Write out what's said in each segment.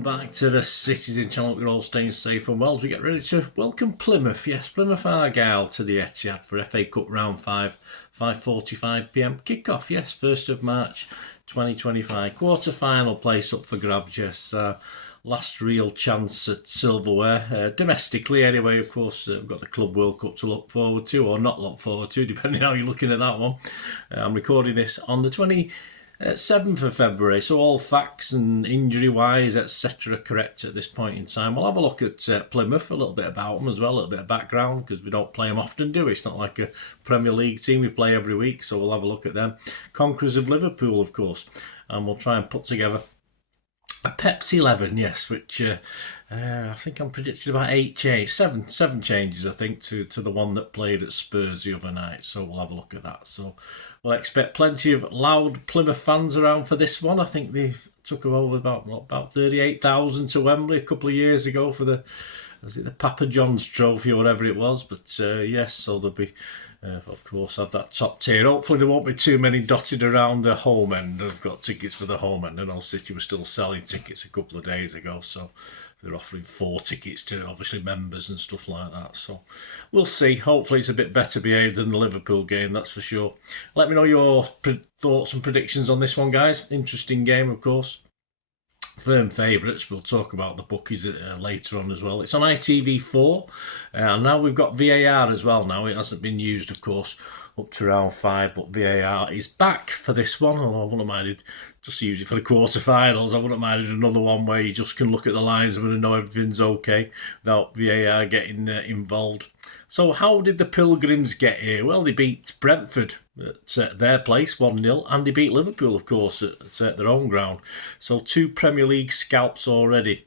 Welcome back to the Citizen channel. We're all staying safe and well as we get ready to welcome Plymouth. Yes, Plymouth Argyle to the Etihad for FA Cup Round 5, 5:45 p.m. kickoff. Yes, 1st of March 2025. Quarter-final place up for grabs. Yes, last real chance at silverware. Domestically, anyway, of course, we've got the Club World Cup to look forward to, or not look forward to, depending on how you're looking at that one. I'm recording this on the 7th of February, so all facts and injury-wise, etc. correct at this point in time. We'll have a look at Plymouth, a little bit about them as well, a little bit of background, because we don't play them often, do we? It's not like a Premier League team we play every week, so we'll have a look at them. Conquerors of Liverpool, of course, and we'll try and put together a Pepsi 11, yes, which I think I'm predicting about seven changes, I think, to the one that played at Spurs the other night. So we'll have a look at that. So we'll expect plenty of loud Plymouth fans around for this one. I think they took them over about 38,000 to Wembley a couple of years ago for the Papa John's Trophy or whatever it was. But yes, so there'll be, of course, have that top tier. Hopefully there won't be too many dotted around the home end. I've got tickets for the home end. I know City was still selling tickets a couple of days ago, so they're offering 4 tickets to obviously members and stuff like that. So we'll see. Hopefully it's a bit better behaved than the Liverpool game, that's for sure. Let me know your thoughts and predictions on this one, guys. Interesting game, of course. Firm favourites. We'll talk about the bookies later on as well. It's on ITV4, and now we've got VAR as well. Now it hasn't been used, of course, up to round 5, but VAR is back for this one. Although I wouldn't have minded just use it for the quarterfinals. I wouldn't have minded another one where you just can look at the linesman and know everything's okay without VAR getting involved. So how did the Pilgrims get here? Well, they beat Brentford at their place 1-0, and they beat Liverpool, of course, at their own ground. So 2 Premier League scalps already.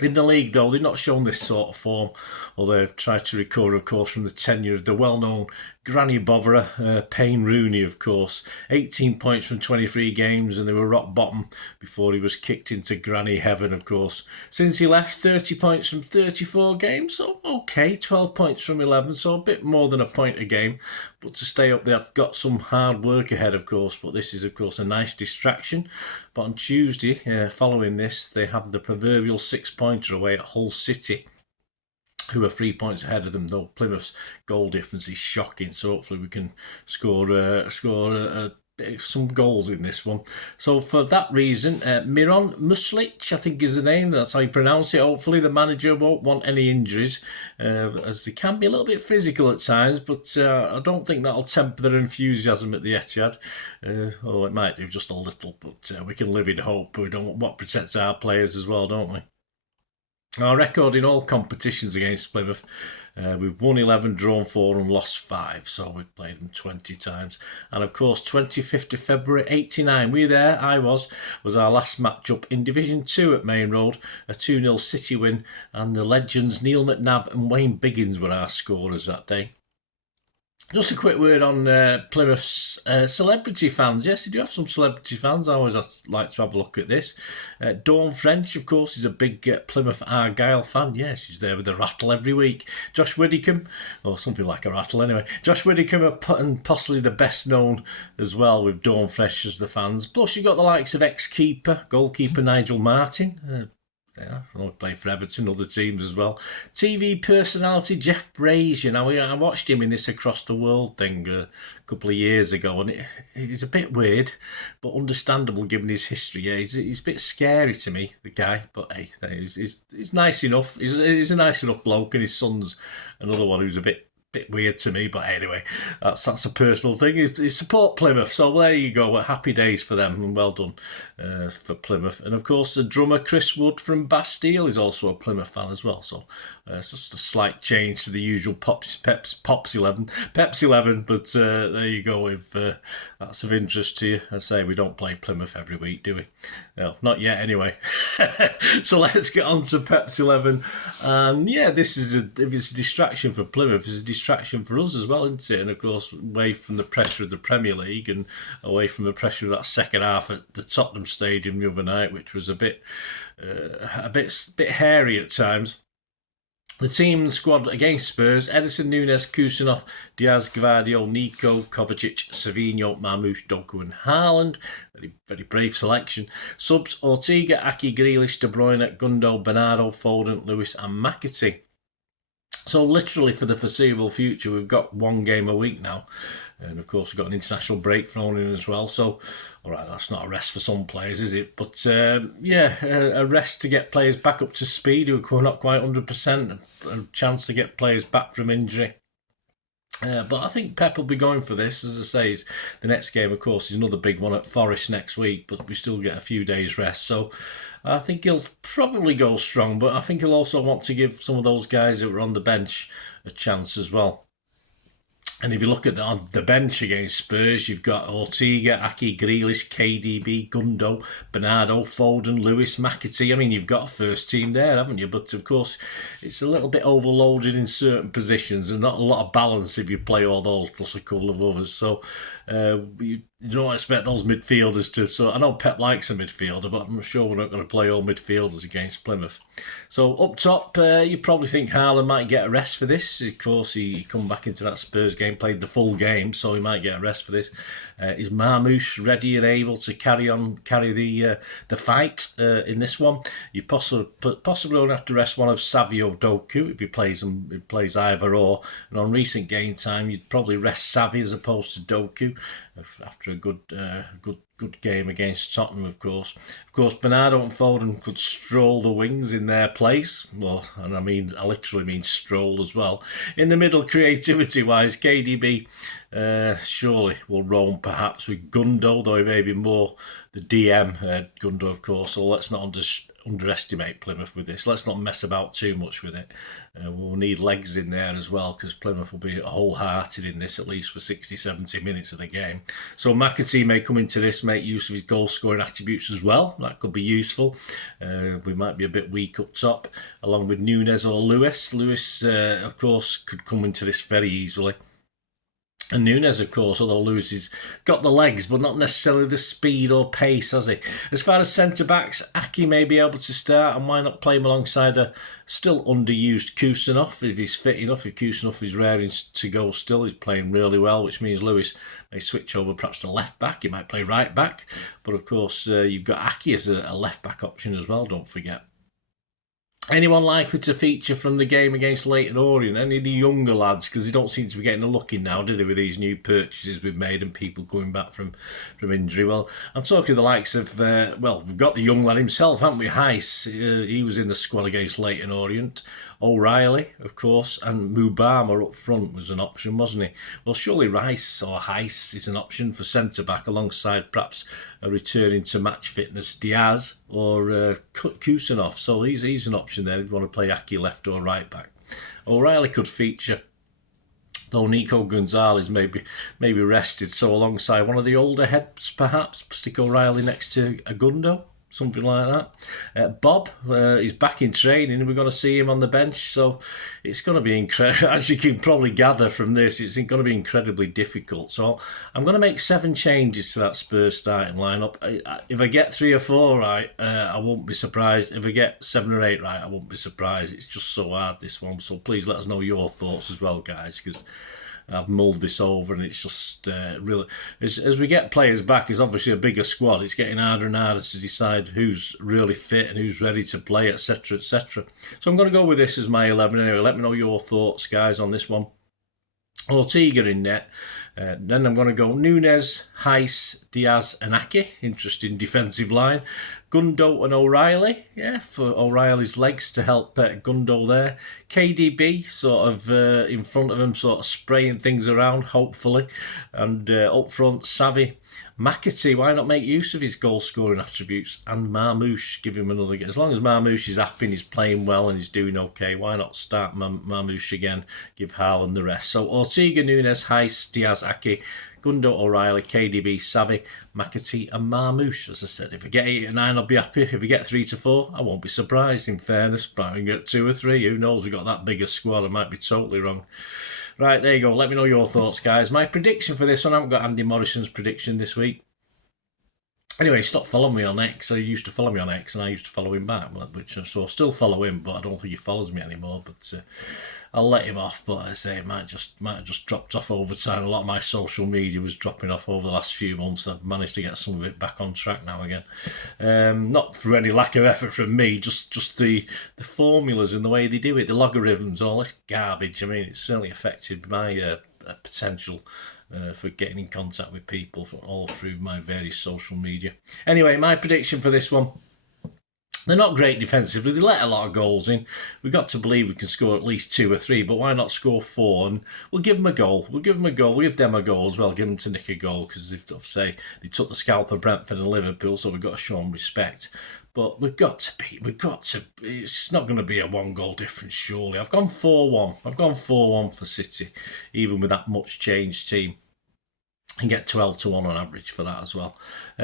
In the league, though, they've not shown this sort of form, although they've tried to recover, of course, from the tenure of the well-known granny botherer, Payne Rooney, of course. 18 points from 23 games, and they were rock bottom before he was kicked into granny heaven, of course. Since he left, 30 points from 34 games, so okay, 12 points from 11, so a bit more than a point a game. But to stay up, they've got some hard work ahead, of course, but this is, of course, a nice distraction. But on Tuesday, following this, they have the proverbial 6-pointer away at Hull City, who are 3 points ahead of them, though Plymouth's goal difference is shocking. So hopefully we can score some goals in this one. So for that reason, Miron Muslic, I think is the name, that's how you pronounce it. Hopefully the manager won't want any injuries, as they can be a little bit physical at times, but I don't think that'll temper their enthusiasm at the Etihad. Although it might do just a little, but we can live in hope. We don't what protects our players as well, don't we? Our record in all competitions against Plymouth, we've won 11, drawn 4 and lost 5, so we've played them 20 times. And of course, 25th of February 89, we there, I was our last match-up in Division 2 at Main Road, a 2-0 City win, and the legends Neil McNabb and Wayne Biggins were our scorers that day. Just a quick word on Plymouth's celebrity fans. Yes, they do have some celebrity fans. I always like to have a look at this. Dawn French, of course, is a big Plymouth Argyle fan. Yeah, she's there with a rattle every week. Josh Widdicombe, or something like a rattle anyway. Josh Widdicombe and possibly the best known as well, with Dawn French as the fans. Plus you've got the likes of goalkeeper Nigel Martin. Yeah, I played for Everton, other teams as well. TV personality Jeff Brazier. Now, I watched him in this Across the World thing a couple of years ago, and it's a bit weird, but understandable given his history. Yeah, he's a bit scary to me, the guy, but hey, he's nice enough. He's a nice enough bloke, and his son's another one who's a bit weird to me, but anyway, that's a personal thing. He support Plymouth, so there you go. Happy days for them, and well done for Plymouth. And of course, the drummer Chris Wood from Bastille is also a Plymouth fan as well. So it's just a slight change to the usual Pepsi 11. But there you go. If that's of interest to you, I say we don't play Plymouth every week, do we? No, not yet. Anyway, so let's get on to Pepsi 11. And yeah, this is if it's a distraction for Plymouth, it's a distraction for us as well, isn't it? And of course, away from the pressure of the Premier League and away from the pressure of that second half at the Tottenham Stadium the other night, which was a bit hairy at times. The team squad against Spurs: Edison, Nunes, Kusanov, Diaz, Gvardio, Nico, Kovacic, Savinho, Marmoush, Doku and Haaland. Very, very brave selection. Subs: Ortega, Aki, Grealish, De Bruyne, Gundo, Bernardo, Foden, Lewis and McAtee. So literally for the foreseeable future, we've got one game a week now. And of course, we've got an international break thrown in as well. So, all right, that's not a rest for some players, is it? But yeah, a rest to get players back up to speed who are not quite 100%, a chance to get players back from injury. But I think Pep will be going for this. As I say, the next game, of course, is another big one at Forest next week, but we still get a few days rest. So I think he'll probably go strong, but I think he'll also want to give some of those guys that were on the bench a chance as well. And if you look at the bench against Spurs, you've got Ortega, Aki, Grealish, KDB, Gundo, Bernardo, Foden, Lewis, McAtee. I mean, you've got a first team there, haven't you? But of course, it's a little bit overloaded in certain positions and not a lot of balance if you play all those plus a couple of others. So you don't expect those midfielders to... So I know Pep likes a midfielder, but I'm sure we're not going to play all midfielders against Plymouth. So up top, you probably think Haaland might get a rest for this. Of course, he come back into that Spurs game, played the full game, so he might get a rest for this. Is Marmoush ready and able to carry the fight in this one? You possibly only have to rest one of Savio Doku if he plays either or. And on recent game time, you'd probably rest Savi as opposed to Doku after a good game against Tottenham, of course. Of course, Bernardo and Foden could stroll the wings in their place. Well, and I literally mean stroll as well. In the middle, creativity-wise, KDB surely will roam perhaps with Gundo, though he may be more the DM, Gundo, of course. So let's not underestimate Plymouth with this. Let's not mess about too much with it. We'll need legs in there as well, because Plymouth will be wholehearted in this at least for 60-70 minutes of the game. So McAtee may come into this, make use of his goal scoring attributes as well. That could be useful. We might be a bit weak up top, along with Nunes or Lewis. Lewis, of course, could come into this very easily. And Nunes, of course, although Lewis has got the legs, but not necessarily the speed or pace, has he? As far as centre-backs, Aki may be able to start, and why not play him alongside a still underused Kusanov, if he's fit enough. If Kusanov is raring to go still, he's playing really well, which means Lewis may switch over perhaps to left-back. He might play right-back. But, of course, you've got Aki as a left-back option as well, don't forget. Anyone likely to feature from the game against Leyton Orient? Any of the younger lads? Because they don't seem to be getting a look in now, do they, with these new purchases we've made and people coming back from injury? Well, I'm talking the likes of, we've got the young lad himself, haven't we? Heiss. He was in the squad against Leyton Orient. O'Reilly, of course, and Mubama up front was an option, wasn't he? Well, surely Rice or Heiss is an option for centre-back alongside perhaps a returning to match fitness Diaz or Kusanov. So he's an option there if you want to play Aki left or right back. O'Reilly could feature, though Nico Gonzalez may be rested. So alongside one of the older heads, perhaps, stick O'Reilly next to Agundo. Something like that. Bob is back in training. We're going to see him on the bench. So it's going to be incredible. As you can probably gather from this, it's going to be incredibly difficult. So I'm going to make 7 changes to that Spurs starting lineup. If I get 3 or 4 right, I won't be surprised. If I get 7 or 8 right, I won't be surprised. It's just so hard, this one. So please let us know your thoughts as well, guys, because I've mulled this over, and it's just really... As we get players back, it's obviously a bigger squad. It's getting harder and harder to decide who's really fit and who's ready to play, etc., etc. So I'm going to go with this as my 11 anyway. Let me know your thoughts, guys, on this one. Ortega in net. Then I'm going to go Nunes, Heiss, Diaz and Aki. Interesting defensive line. Gundo and O'Reilly, for O'Reilly's legs to help Gundo there. KDB sort of in front of him, sort of spraying things around, hopefully. And up front, Savi. McAtee, why not make use of his goal-scoring attributes? And Marmoush, give him another game. As long as Marmoush is happy and he's playing well and he's doing okay, why not start Marmoush again, give Haaland the rest? So Ortega, Nunes, Heiss, Diaz, Aki, Gundo, O'Reilly, KDB, Savi, McAtee and Marmoush. As I said, if I get 8 or 9, I'll be happy. If I get 3 to 4, I won't be surprised, in fairness. But I can get 2 or 3. Who knows? We've got that bigger squad. I might be totally wrong. Right, there you go. Let me know your thoughts, guys. My prediction for this one, I haven't got Andy Morrison's prediction this week. Anyway, he stopped following me on X. He used to follow me on X, and I used to follow him back. So I still follow him, but I don't think he follows me anymore. But I'll let him off. But I say it might have just dropped off over time. A lot of my social media was dropping off over the last few months. I've managed to get some of it back on track now again. Not for any lack of effort from me, just the formulas and the way they do it, the logarithms, all this garbage. I mean, it's certainly affected my potential for getting in contact with people all through my various social media. Anyway, my prediction for this one. They're not great defensively. They let a lot of goals in. We've got to believe we can score at least 2 or 3, but why not score 4? And we'll give them a goal. We'll give them a goal as well. Give them to nick a goal because they took the scalp of Brentford and Liverpool, so we've got to show them respect. But we've got to. It's not going to be a 1-goal difference, surely. I've gone 4-1. I've gone 4-1 for City, even with that much changed team. And get 12-1 on average for that as well.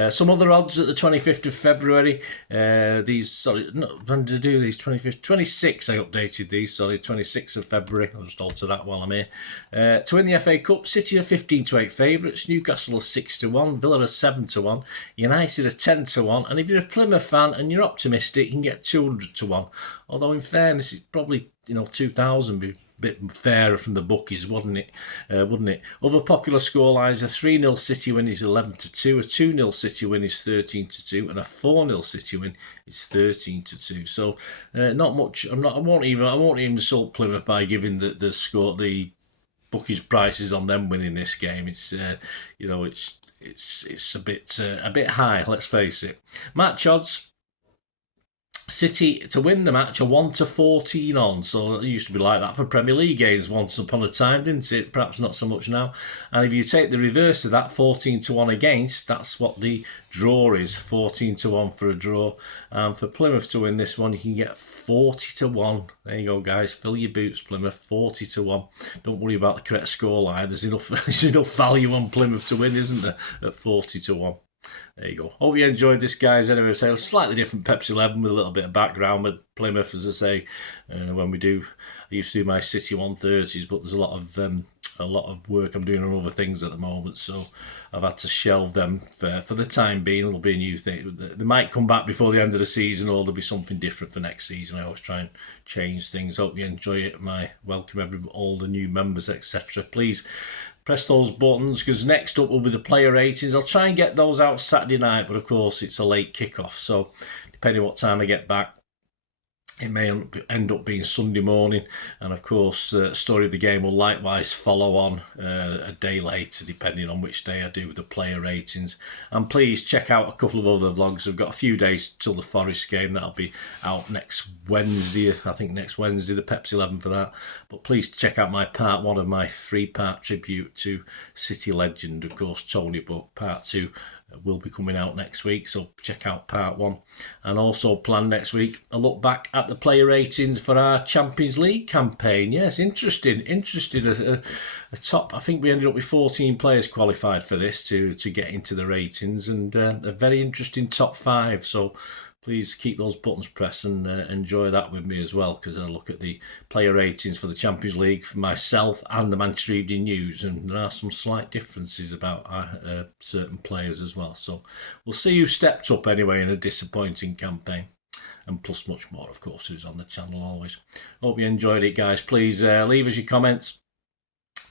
Some other odds at the 25th of February. When did I do these? 25th, 26. I updated these. 26th of February. I'll just alter that while I'm here. To win the FA Cup, City are 15-8 favourites. Newcastle are 6-1. Villa are 7-1. United are 10-1. And if you're a Plymouth fan and you're optimistic, you can get 200-1. Although in fairness, it's probably 2,000 bit fairer from the bookies, wouldn't it? Other popular scorelines: a 3-0 City win is 11-2, a 2-0 City win is 13-2, and a 4-0 City win is 13-2. So not much. I won't even insult Plymouth by giving the bookies prices on them winning this game. It's it's a bit high. Let's face it. Match odds. City to win the match are 1-14 on, so it used to be like that for Premier League games once upon a time, didn't it? Perhaps not so much now. And if you take the reverse of that, 14-1 against, that's what the draw is, 14-1 for a draw. And for Plymouth to win this one, you can get 40-1. There you go, guys. Fill your boots, Plymouth. 40-1. Don't worry about the correct scoreline. There's enough value on Plymouth to win, isn't there? At 40-1. There you go. Hope you enjoyed this, guys. Anyway, so slightly different Pepsi 11 with a little bit of background with Plymouth, as I say. I used to do my City 130s, but there's a lot of work I'm doing on other things at the moment, so I've had to shelve them for the time being. It'll be a new thing. They might come back before the end of the season, or there'll be something different for next season. I always try and change things. Hope you enjoy it. I welcome all the new members, etc. Please press those buttons, because next up will be the player ratings. I'll try and get those out Saturday night, but of course it's a late kickoff, so depending what time I get back, it may end up being Sunday morning. And of course, Story of the Game will likewise follow on a day later, depending on which day I do the player ratings. And please check out a couple of other vlogs. I've got a few days till the Forest game. That'll be out next Wednesday. I think next Wednesday, the Pepsi 11 for that. But please check out my part 1 of my 3-part tribute to City legend, of course, Tony Buck. Part 2 will be coming out next week, so check out part 1. And also plan next week a look back at the player ratings for our Champions League campaign. Yes, interesting. A top, I think we ended up with 14 players qualified for this to get into the ratings, and a very interesting top 5. So please keep those buttons pressed and enjoy that with me as well, because I look at the player ratings for the Champions League for myself and the Manchester Evening News, and there are some slight differences about certain players as well. So we'll see who stepped up anyway in a disappointing campaign. And plus much more, of course, who's on the channel always. Hope you enjoyed it, guys. Please leave us your comments.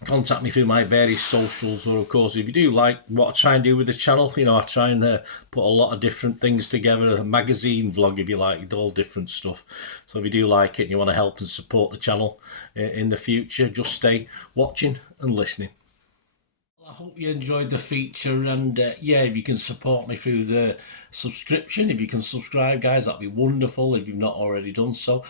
Contact me through my various socials, or of course, if you do like what I try and do with the channel, I try and put a lot of different things together, a magazine vlog if you like, all different stuff. So if you do like it and you want to help and support the channel in the future, just stay watching and listening. I hope you enjoyed the feature, and if you can support me through the subscription, if you can subscribe, guys, that'd be wonderful if you've not already done so.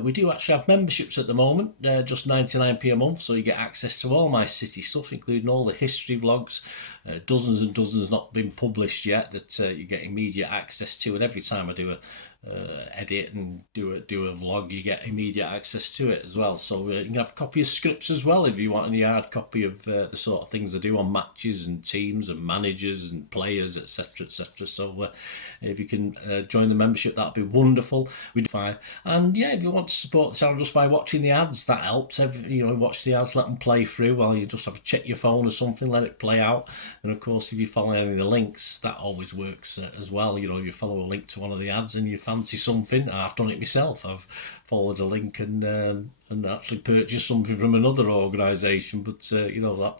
We do actually have memberships at the moment, just 99p a month, so you get access to all my City stuff, including all the history vlogs, dozens and dozens not been published yet that you get immediate access to. And every time I do edit and do a vlog, you get immediate access to it as well. So you can have a copy of scripts as well if you want any hard copy of the sort of things I do on matches and teams and managers and players, etc, etc. So if you can join the membership, that'd be wonderful. We do fine. And yeah, if you want to support the channel just by watching the ads, that helps. You know, watch the ads, let them play through while you just have to check your phone or something, let it play out. And of course, if you follow any of the links, that always works as well. You know, if you follow a link to one of the ads and you fancy something, I've done it myself. I've followed a link and actually purchased something from another organisation. But you know,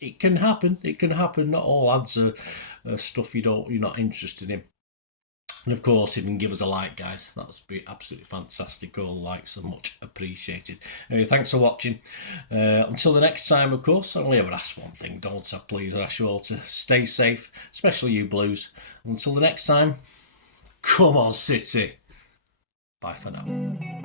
it can happen. It can happen. Not all ads are stuff you're not interested in. And of course, if you can give us a like, guys, that would be absolutely fantastic. All likes are much appreciated. Anyway, thanks for watching. Until the next time, of course, I only ever ask one thing, don't I? Please, I ask you all to stay safe, especially you Blues. Until the next time, come on, City. Bye for now.